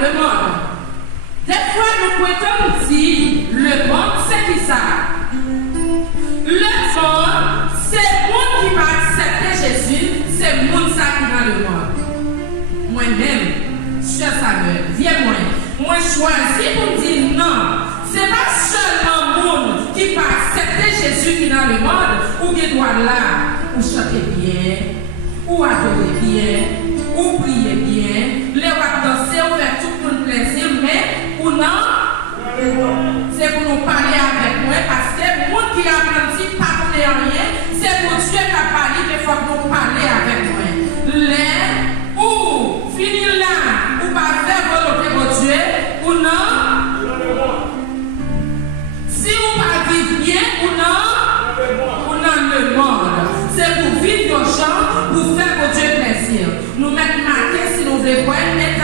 dans le monde. Des fois, nous pouvons dire, le monde, c'est qui ça? Le monde, c'est le monde qui va accepter Jésus, c'est le monde ça qui est dans le monde. Moi-même, cher Samuel, viens-moi. Moi, je choisis pour me dire non. Ce n'est pas seulement le monde qui va accepter Jésus qui est dans le monde, ou qui doit là, ou chanter bien, ou adorer bien, ou prier.